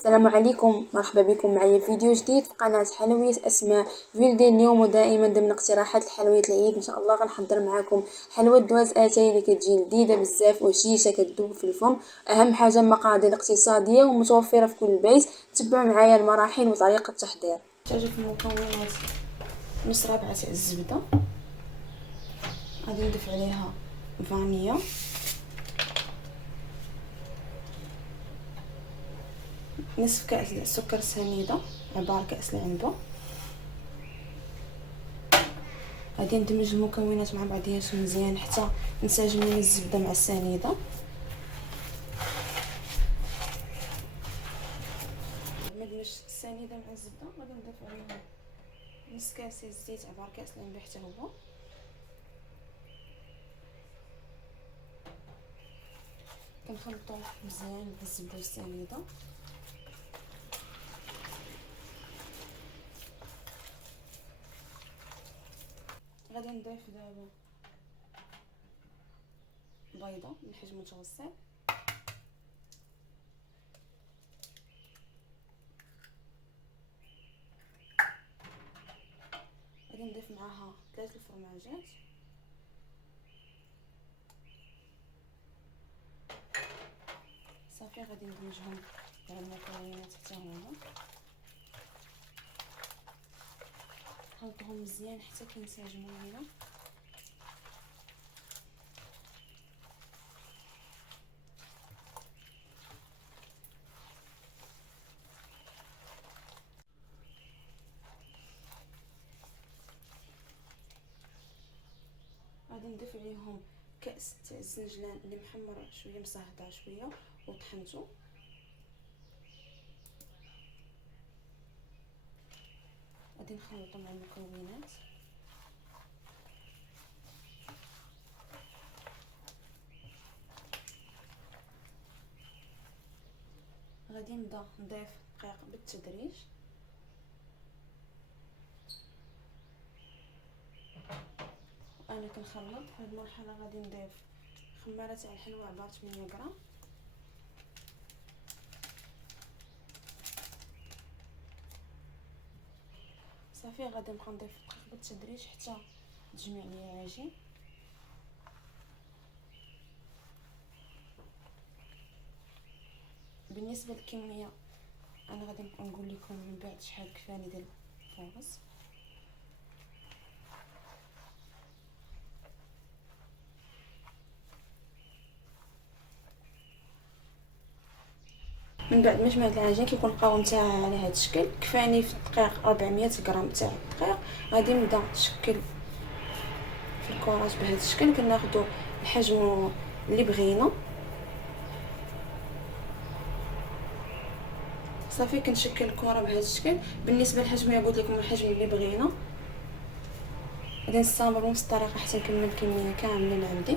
السلام عليكم، مرحبا بكم معايا في فيديو جديد في قناة حلويات أسماء فيلدي اليوم، ودائما ضمن اقتراحات الحلويات العيد. ان شاء الله غنحضر معكم حلوة دواز اتاي اللي كتجي لذيذه بزاف وشيشه كتذوب في الفم. اهم حاجه مقادير اقتصاديه ومتوفره في كل بيت. تبعوا معايا المراحل وطريقه التحضير. نحتاجو في المكونات نص ربعة تاع الزبده، غادي نضيف عليها فانيلا، نصف كاس السكر سنيده عباره كاس العنبه. غادي ندمج المكونات مع بعضياتهم مزيان حتى نسجم الزبده مع السنيده. مدمج السنيده مع الزبده غادي نضيف عليهم نص كاس الزيت عباره كاس العنبه حتى هو. كنخلطوه مزيان بالزبده والسنيده. غادي نضيف دابا بيضه من حجم متوسط، غادي نضيف معاها 3 الفرماجات، صافي غادي ندمجهم مع المكونات حتى هما، نخلطهم مزيان حتى كينسجموا لينا. غادي نضيف عليهم كاس تاع الزنجلان اللي محمر شويه مصهطه شويه وطحنته. غادي نخلطو مع المكونات. غادي نبدا نضيف الدقيق بالتدريج. انا كنخلط في هذه المرحله. غادي نضيف خماره تاع الحلوى عباره 8 غرام، صافي غادي نبقى نضيف الدقيق بالتدريج حتى تجمع لي العجين. بالنسبه للكميه انا غادي نقول لكم من بعد شحال كفاني ديال الفورص. من بعد ما جمعت العجين كيكون القوام تاعها على هذا الشكل. كفاني في الدقيق 400 غرام تاع الدقيق. غادي نبدا نشكل في الكرات بهذا الشكل. كناخذوا الحجم اللي بغينا. صافي كنشكل الكره بهذا الشكل. بالنسبه للحجم قلت لكم الحجم اللي بغينا. غادي نستمر بنفس الطريقه حتى نكمل الكميه كامله اللي عندي.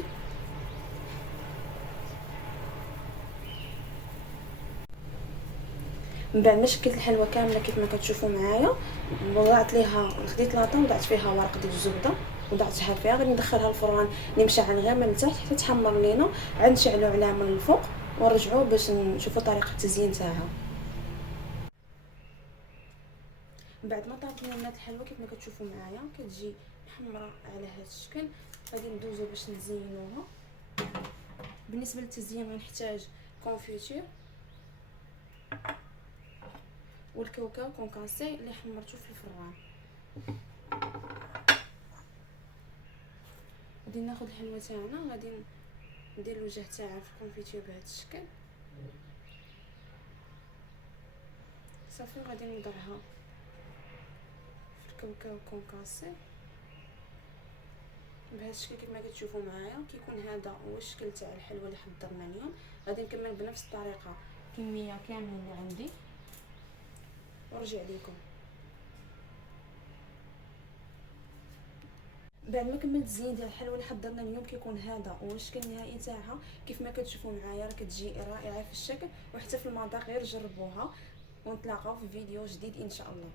من بعد ما شكلت الحلوى كامله كيف ما كتشوفوا معايا، وضعت ليها خديت لاطه وضعت فيها ورق ديال الزبده وضعتها فيها. غادي ندخلها الفران اللي مشعل غير من التحت حتى تحمر لينا. عاد نشعلو على من الفوق ونرجعوا باش نشوفوا طريقه التزيين تاعها. من بعد ما طابت لنا الحلوى كيف ما كتشوفوا معايا كتجي محمره على هذا الشكل. غادي ندوزو باش نزينوها. بالنسبه للتزيين غنحتاج كونفيتير والكاوكاو كونكاسي اللي حمرته في الفران. غادي ناخذ الحلوى تاعنا، غادي ندير الوجه تاعها في الكونفيتير بهذا الشكل. صافي غادي نوضعها في الكاوكاو كونكاسي بهذا الشكل كيف ما كتشوفوا معايا. كيكون هذا هو الشكل تاع الحلوى اللي حضرنا اليوم. غادي نكمل بنفس الطريقه كميه كامله اللي عندي ونرجع لكم. بعد ما كملت الزين ديال الحلوى اللي حضرنا اليوم كيكون هذا هو الشكل النهائي تاعها. كيف ما كتشوفوا معايا راه كتجي رائعه في الشكل وحتى في المذاق. غير جربوها ونتلاقاو في فيديو جديد ان شاء الله.